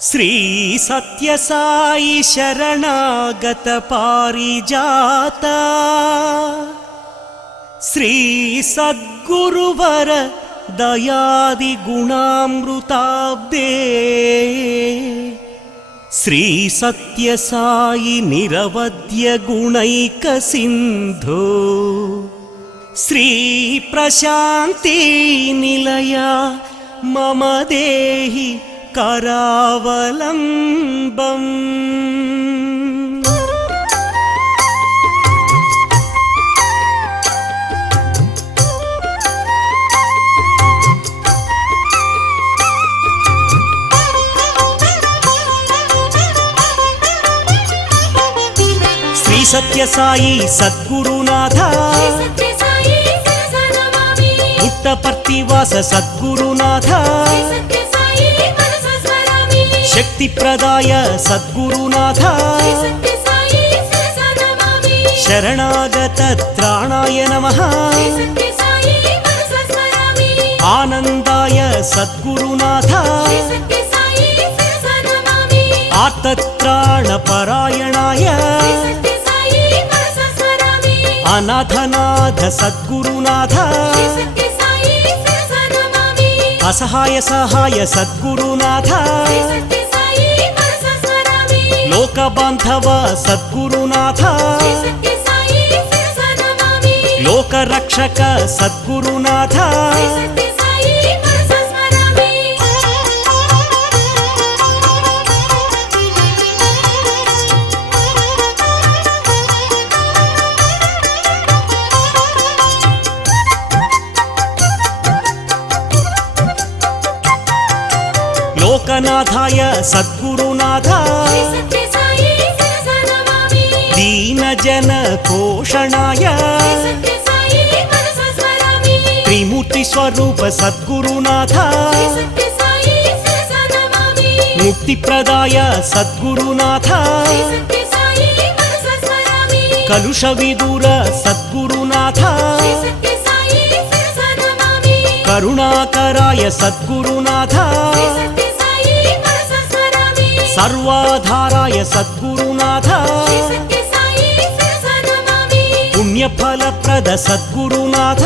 ಶ್ರೀ ಸತ್ಯಸಾಯಿ ಶರಣಾಗತ ಪಾರಿಜಾತ ಶ್ರೀ ಸದ್ಗುರುವರ ದಯಾದಿ ಗುಣಾಮೃತಾಬ್ದೇ ಶ್ರೀ ಸತ್ಯಸಾಯಿ ನಿರವಧ್ಯ ಗುಣೈಕ ಸಿಂಧು ಶ್ರೀ ಪ್ರಶಾಂತಿ ನಿಲಯ ಮಮ ದೇಹಿ ಕರಾವಲಂಬಂ. ಶ್ರೀ ಸತ್ಯಸಾಯಿ ಸದ್ಗುರುನಾಥ ಪುಟ್ಟಪರ್ತಿವಾಸ ಸದ್ಗುರುನಾಥ ಶಕ್ತಿ ಪ್ರದಾಯ ಸದ್ಗುರುನಾಥ ಶರಣಾಗತ ತ್ರಾಣಾಯ ನಮಃ ಆನಂದಾಯ ಸದ್ಗುರುನಾಥ ಆತತ್ರಾಣ ಪರಾಯಣಾಯ ಅನಾಥನಾಥ ಸದ್ಗುರುನಾಥ ಅಸಹಾಯ ಸಹಾಯ ಸದ್ಗುರುನಾಥ ಲೋಕಬಾಂಧವ ಸದ್ಗುರುನಾಥ ಲೋಕರಕ್ಷಕ ಸದ್ಗುರುನಾಥ ಲೋಕನಾಥಾಯ ಸದ್ಗುರುನಾಥ ದೀನ ಜನ ಪೋಷಣಾಯ ತ್ರಿಮೂರ್ತಿ ಸ್ವರೂಪ ಸದ್ಗುರುನಾಥ ಮುಕ್ತಿ ಪ್ರದಾಯ ಸದ್ಗುರುನಾಥ ಕಲುಷ ವಿದೂರ ಸದ್ಗುರುನಾಥ ಕರುಣಾಕರಾಯ ಸದ್ಗುರುನಾಥ ಸರ್ವಾಧಾರಾಯ ಸದ್ಗುರುನಾಥ ಪುಣ್ಯಫಲಪ್ರದ ಸದ್ಗುರುನಾಥ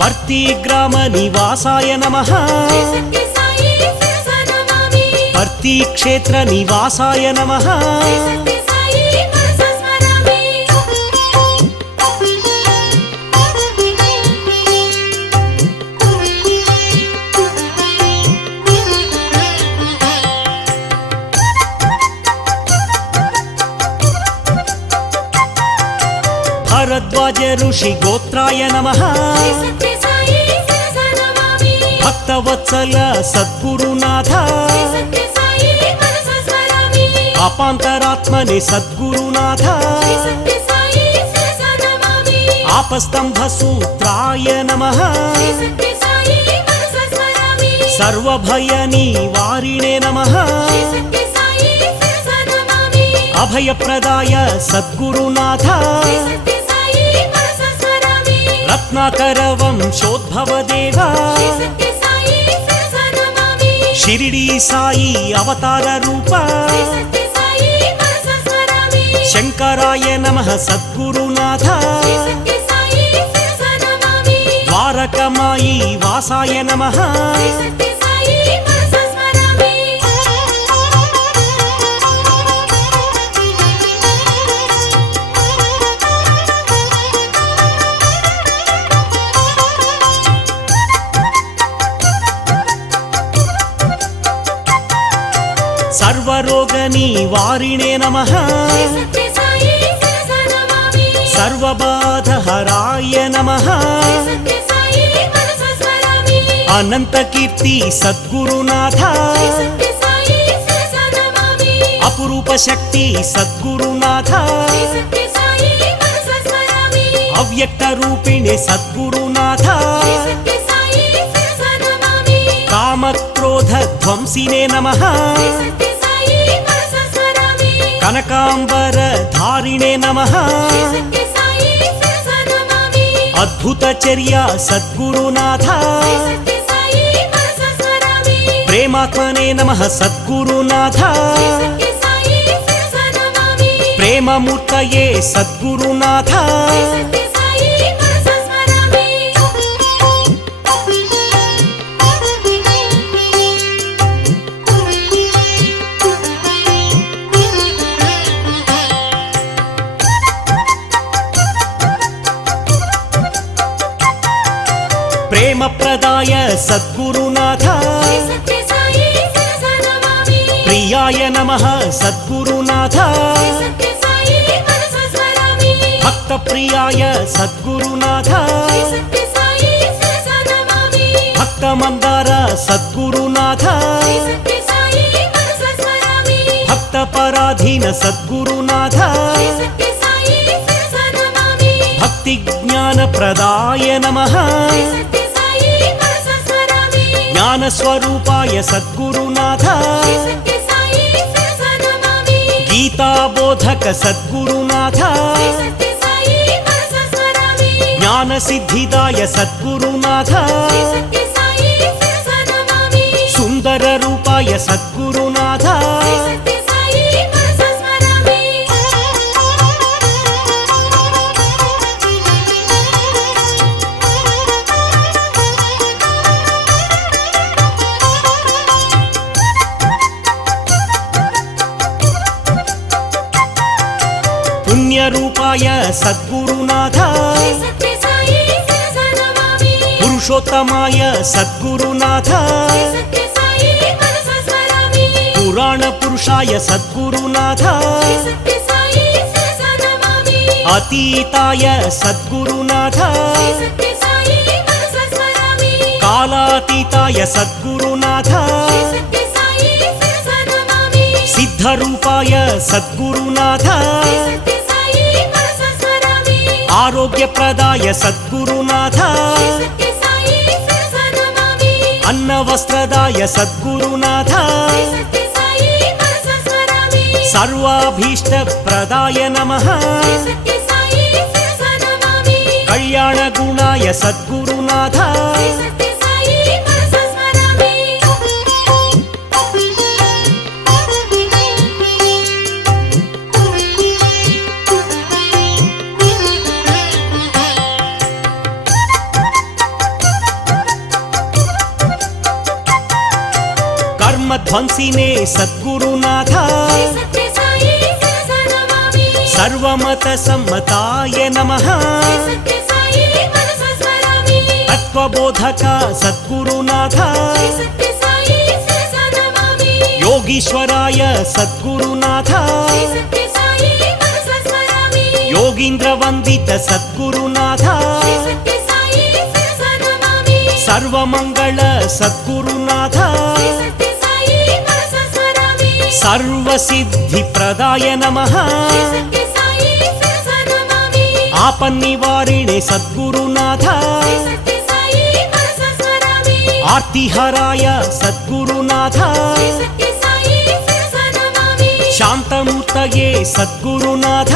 ಪರ್ತಿಗ್ರಾಮ ನಿವಾಸಾಯ ನಮಃ ಪರ್ತಿ ಕ್ಷೇತ್ರ ನಿವಾಸಾಯ ನಮಃ ಭರದ್ವಾಜ ಋಷಿ ಗೋತ್ರಾಯ ನಮಃ ಭಕ್ತವತ್ಸಲ ಸದ್ಗುರುನಾಥ ಅಪಾಂತರಾತ್ಮನೆ ಸದ್ಗುರುನಾಥ ಆಪಸ್ತಂಭ ಸೂತ್ರಾಯ ನಮಃ ಸರ್ವಭಯ ನಿವಾರಿಣೆ ನಮಃ ಅಭಯಪ್ರದಾಯ ಸದ್ಗುರುನಾಥ ರತ್ನಾಕರ ವಂಶೋದ್ಭವ ದೇವ ಶಿರಿಡಿ ಸಾಯಿ ಅವತಾರ ರೂಪ ಶಂಕರಾಯ ನಮಃ ಸದ್ಗುರುನಾಥ ದ್ವಾರಕಮಾಯಿ ವಾಸಾಯ ನಮಃ ಸರ್ವರೋಗ ನಿವಾರಿಣೆ ನಮಃ ಸರ್ವಬಾಧ ಹರಾಯ ನಮಃ ಅನಂತ ಕೀರ್ತಿ ಸದ್ಗುರುನಾಥ ಅಪರೂಪ ಶಕ್ತಿ ಸದ್ಗುರುನಾಥ ಅವ್ಯಕ್ತ ರೂಪಿಣೆ ಸದ್ಗುರುನಾಥ ಕಾಮಕ್ರೋಧ ಧ್ವಂಸಿನೇ ನಮಃ ಕನಕಾಂಬರ ಧಾರಿಣೆ ನಮಃ ಅದ್ಭುತ ಚರ್ಯ ಸದ್ಗುರುನಾಥ ప్రేమాత్మనే నమః సద్గురునాథ ప్రేమమూర్తయే సద్గురునాథ ప్రేమప్రదాయ సద్గురునాథ ప్రియాయ నమః సద్గురునాథ భక్తప్రియాయ సద్గురునాథ భక్తమందార సద్గురునాథ భక్తపరాధీన సద్గురునాథ భక్తి జ్ఞానప్రదాయ నమః జ్ఞానస్వరూపాయ సద్గురునాథ గీతాబోధక సద్గురునాథ జ్ఞానసిద్ధిదాయ సద్గురునాథ సుందర రూపాయ సద్గురునాథ పుణ్యరూపాయ సద్గురునాథ పురుషోత్తమాయ సద్గురునాథ పురాణ పురుషాయ సద్గురునాథ అతీతాయ సద్గురునాథ కాలాతీతాయ సద్గురునాథ సిద్ధరూపాయ సద్గురునాథ ఆరోగ్యప్రదాయ సద్గురునాథ అన్నవస్త్రదాయ సద్గురునాథ సర్వాభీష్టప్రదాయ నమః కళ్యాణగుణాయ సద్గురునాథ కర్మధ్వంసినే సద్గురునాథ సర్వమత సమ్మతాయ నమః తత్వబోధక సద్గురునాథ యోగీశ్వరాయ సద్గురునాథ యోగీంద్రవందిత సద్గురునాథ సర్వమంగళ సద్గురునాథ సర్వసిద్ధిప్రదాయ నమః ఆపన్నివారిణే సద్గురునాథ ఆర్తిహరాయ సద్గురునాథ శాంతమూర్తయే సద్గురునాథ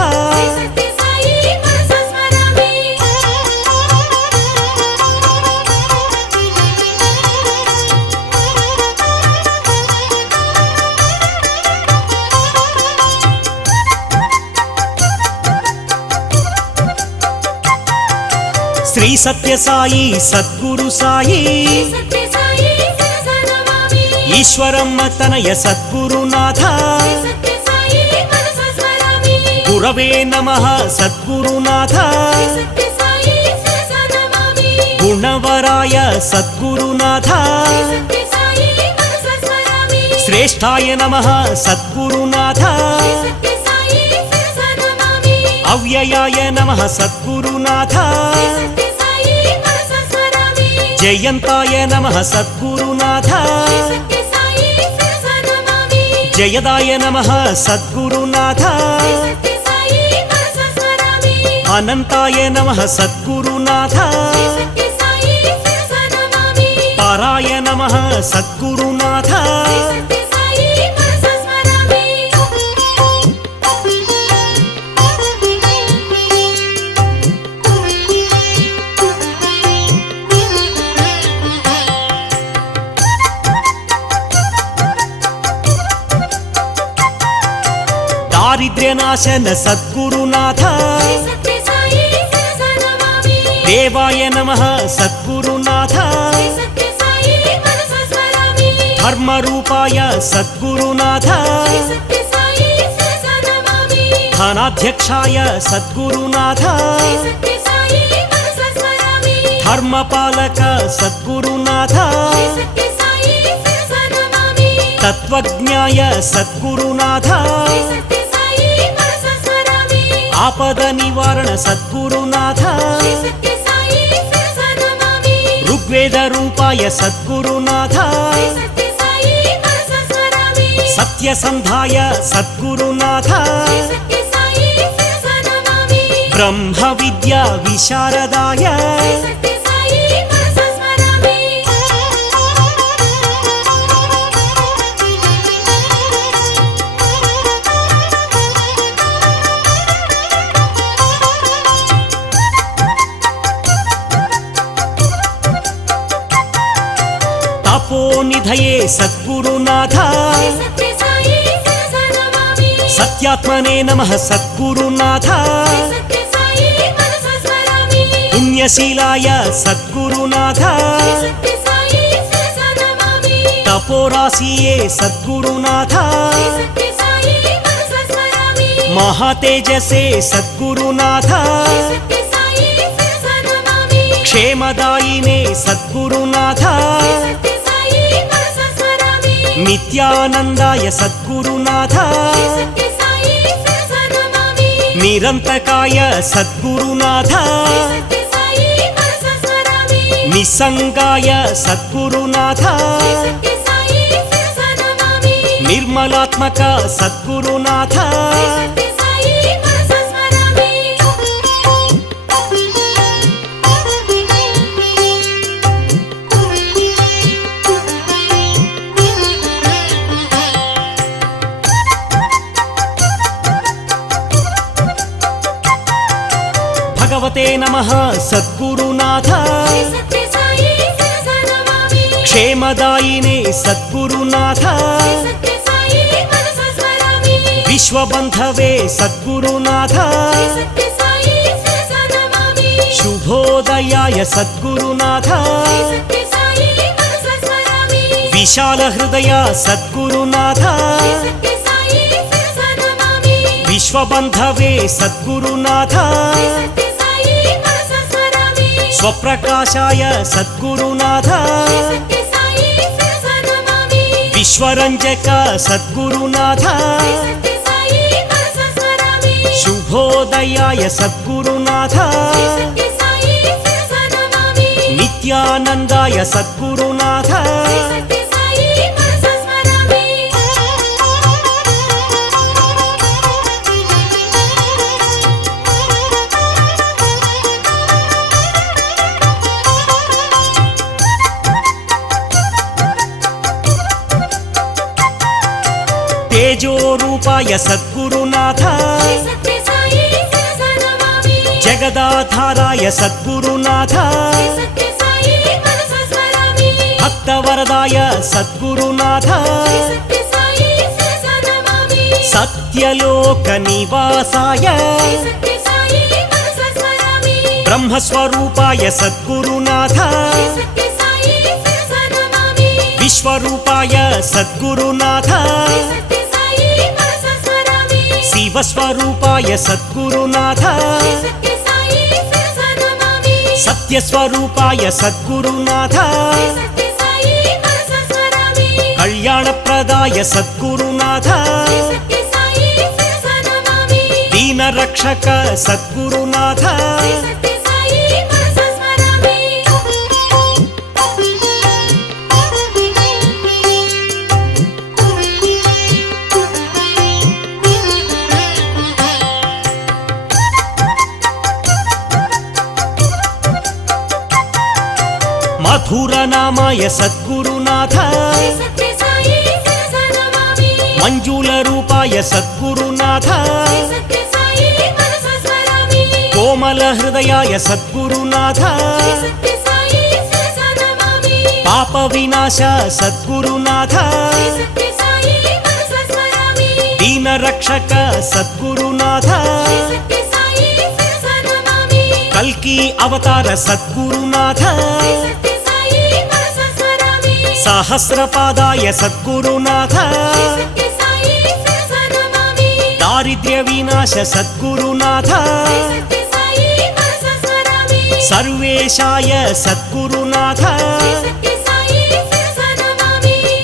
శ్రీ సత్యసాయి సద్గురు సాయి ఈశ్వరమ్మ తనయ సద్గురునాథ గురవే నమః సద్గురునాథ గుణవరాయ సద్గురునాథ శ్రేష్ఠాయ నమః సద్గురునాథ అవ్యయాయ నమః సద్గురునాథ జయంతాయ నమః సద్గురునాథ జయదాయ నమః సద్గురునాథ అనంతాయ నమః సద్గురునాథ పరాయ నమః సద్గురునాథ पापविनाशन सद्गुरुनाथ देवाय नमः सद्गुरुनाथ धर्मरूपाय सद्गुरुनाथ धनाध्यक्षाय सद्गुरुनाथ धर्मपालक सद्गुरुनाथ तत्त्वज्ञाय सद्गुरुनाथ आपद निवारण सद्गुरुनाथ ऋग्वेद रूपाय सद्गुरुनाथ सत्यसन्धाय सद्गुरुनाथ ब्रह्म विद्या विशारदाय तपोनिधये सद्गुरुनाथ सत्यात्मने नमः सद्गुरुनाथ पुण्यशीलाय सद्गुरुनाथ तपोराशिये सद्गुरुनाथ महातेजसे सद्गुरुनाथ क्षेमदायिने सद्गुरुनाथ नित्यानन्दाय सद्गुरुनाथ निरन्तकाय सद्गुरुनाथ निस्सङ्गाय सद्गुरुनाथ निर्मलात्मक सद्गुरुनाथ भगवते नमः सद्गुरुनाथ क्षेमदायिने सद्गुरुनाथ विश्वबन्धवे सद्गुरुनाथ शुभोदयाय सद्गुरुनाथ विशालहृदय सद्गुरुनाथ विश्वबन्धवे सद्गुरुनाथ स्वप्रकाशाय सद्गुरुनाथ विश्वरञ्जक सद्गुरुनाथ शुभोदयाय सद्गुरुनाथ नित्यानन्दाय सद्गुरुनाथ तेजो रूपाय सद्गुरुनाथ जगदाधाराय सद्गुरुनाथ भक्तवरदाय सद्गुरुनाथ सत्यलोक निवासाय ब्रह्मस्वरूपाय सद्गुरुनाथ विश्वरूपाय सद्गुरुनाथ शिवस्वरूपाय सद्गुरुनाथ सत्यस्वरूपाय सद्गुरुनाथ कल्याणप्रदाय सद्गुरुनाथ दीनरक्षक सद्गुरुनाथ मधुरनामाय सद्गुरुनाथ मंजूलरूपाय सद्गुरुनाथ कोमलहृदयाय सद्गुरुनाथ पापविनाश सद्गुरुनाथ दीन दीन रक्षक सद्गुरुनाथ कल्की अवतार सद्गुरुनाथ सहस्रपादाय सद्गुरुनाथ दारिद्र्य विनाश सद्गुरुनाथ सर्वेशाय सद्गुरुनाथ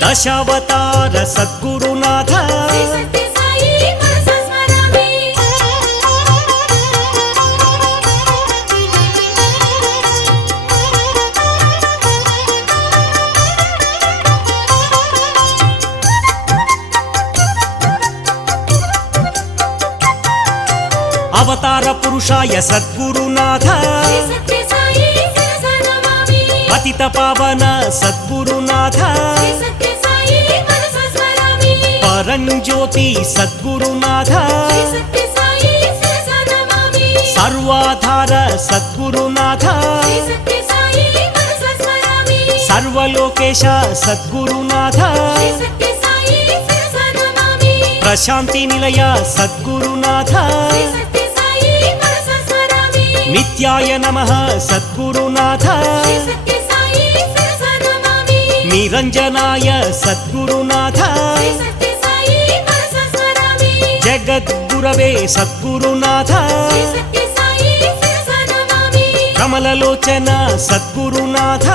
दशावतार सद्गुरुनाथ अवतार पुरुषाय सद्गुरुनाथ पतित पावन सद्गुरुनाथ परंज्योति सद्गुरुनाथ सर्वाधार सद्गुरुनाथ सर्वलोकेश सद्गुरुनाथ प्रशांति निलय सद्गुरुनाथ नित्याय नमः सद्गुरुनाथ निरंजनाय सद्गुरुनाथ जगद्गुरवे सद्गुरुनाथ कमललोचन सद्गुरुनाथ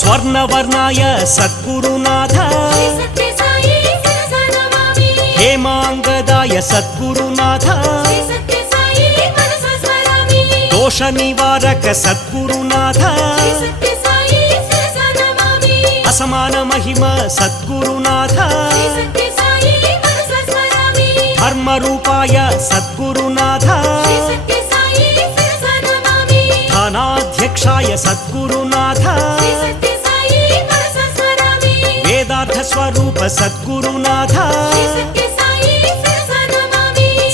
स्वर्णवर्णाय सद्गुरुनाथ हेमांगदाय सद्गुरुनाथ दोष निवारक सद्गुरुनाथ असमान महिमा सद्गुरुनाथ धर्म रूपाय सद्गुरुनाथ धनाध्यक्षाय सद्गुरुनाथ वेदार्थ स्वरूप सद्गुरुनाथ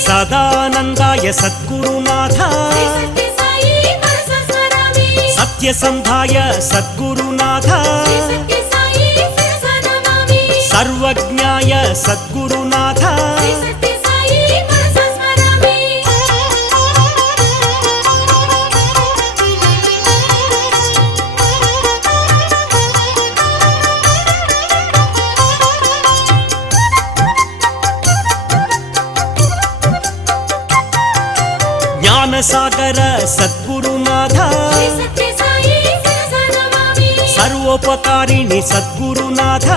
सदानंदाय सद्गुरुनाथ सत्यसंधाय सद्गुरुनाथ सर्वज्ञाय सद्गुरुनाथ ज्ञानसागर सद्गुरुनाथ सर्वोपकारिणी सद्गुरुनाथ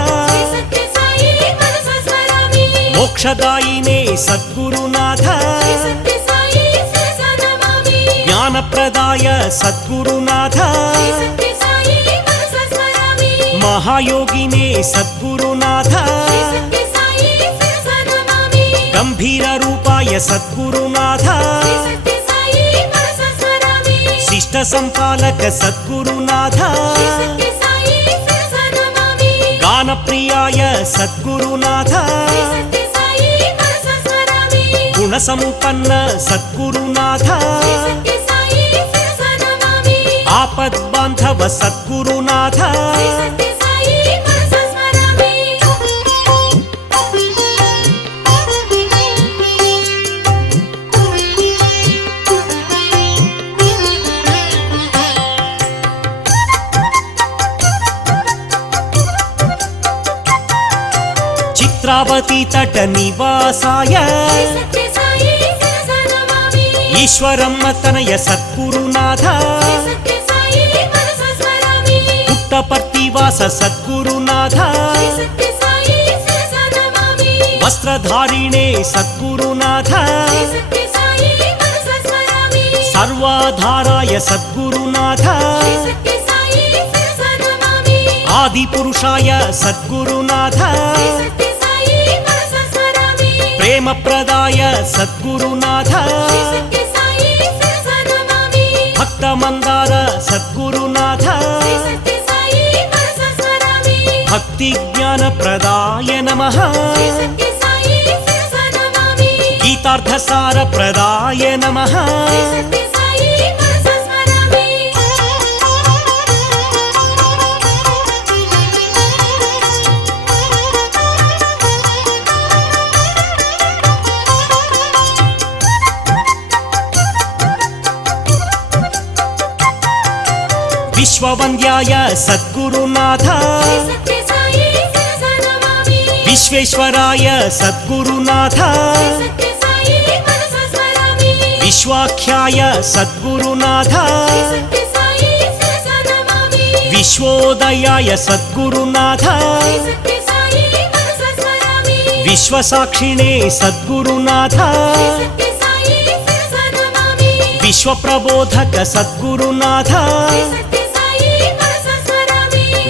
मोक्षदायिने सद्गुरुनाथ ज्ञानप्रदाय सद्गुरुनाथ महायोगिने सद्गुरुनाथ गंभीर रूपाय सद्गुरुनाथ शिष्ट संपालक सद्गुरुनाथ गान प्रियाय सद्गुरुनाथ गुण संपन्न सद्गुरुनाथ आपद बांधव सद्गुरुनाथ चित्रावती तट निवासाय ईश्वरम्म तनय सद्गुरुनाथ पुट्टपर्तिवास सद्गुरुनाथ वस्त्रधारिणे सद्गुरुनाथ सर्वाधाराय सद्गुरुनाथ आदिपुरुषाय सद्गुरुनाथ प्रेम प्रदाय सद्गुरुनाथ भक्त मंदार सद्गुरुनाथ भक्ति ज्ञान प्रदाय नमः गीतार्थसारप्रदाय नमः विश्ववन्द्याय सद्गुरुनाथ विश्वेश्वराय सद्गुरुनाथ विश्वाख्याय सद्गुरुनाथ विश्वोदयाय सद्गुरुनाथ विश्वसाक्षिणे सद्गुरुनाथ विश्वप्रबोधक सद्गुरुनाथ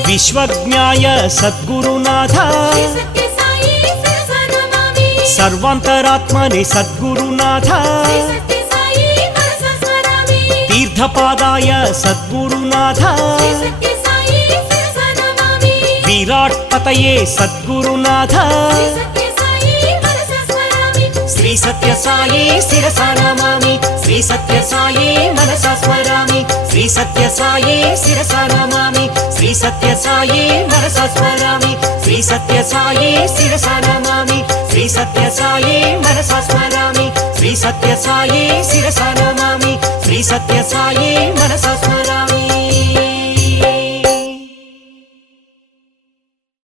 विश्वज्ञाय सद्गुरुनाथ सर्वान्तरात्मने सद्गुरुनाथ तीर्थपादाय सद्गुरुनाथ विराट्पतये सद्गुरुनाथ श्री सत्य साई शिरसा नमामि श्री सत्य साई मनसा स्मरामि श्री सत्य साई शिरसा नमामि श्री सत्य साई मनसा स्मरामि श्री सत्य साई शिरसा नमामि श्री सत्य साई मनसा स्मरामि श्री सत्य साई शिरसा नमामि श्री सत्य साई मनसा स्मरामि।